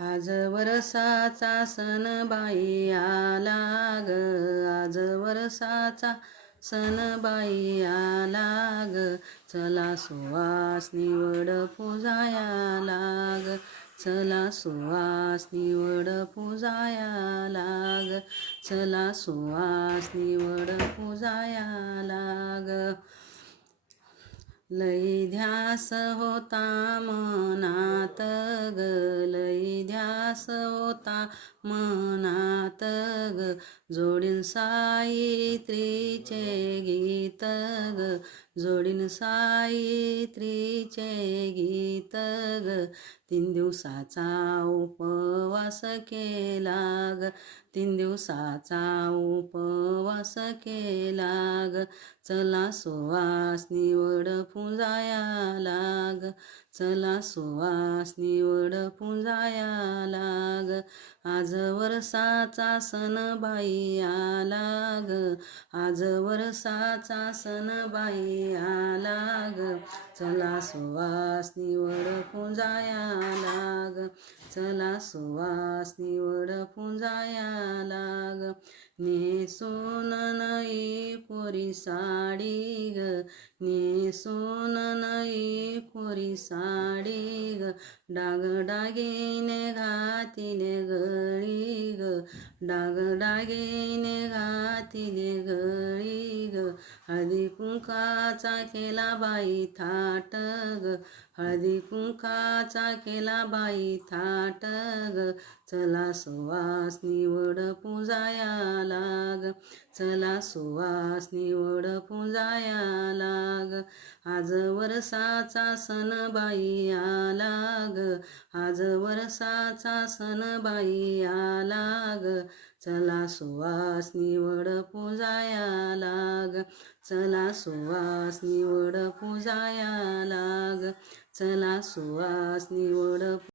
आज वरसाचा सण बाई आला ग, आज वरसाचा सण बाई आला ग, चला सुवासनी वड पूजाया लाग, चला सुवासनी वड पूजाया लाग, चला सुवासनी वड पूजाया लाग. लई ध्यास होता मनात ग, लई ध्यास होता मनात ग, जोडीन सावित्रीचे गीत ग, जोडीन सावित्रीचे गीत ग, 3 दिवसाचा उपवास केला ग, 3 दिवसाचा उपवास केला ग, चला सुवासनी वड पूजाया लाग, चला सुवासनी वड पूजाया लाग. आज वरसाचा सण बाई आला ग, आज वरसाचा सण बाई आला ग, चला सुवासनी वड पूजाया लाग, चला सुवासनी वड पूजाया लाग. नेसून नई कोरी साडी ग, नेसून नई कोरी साडी ग, डागडागिने घातिले गळी ग, डागडागिने घातिले गळी ग, हळदी कुंकाचा केला बाई थाट ग, हळदी कुंकाचा केला बाई थाट ग, चला सुवासनी वड पूजाया लाग, चला सुवासनी वड पूजाया लाग. आज वरसाचा सण बाई आला ग, आज वरसाचा सण बाई आला ग, चला सुवासनी वड पूजाया लाग, चला सुवासनी वड पूजाया लाग, चला सुवासनी वड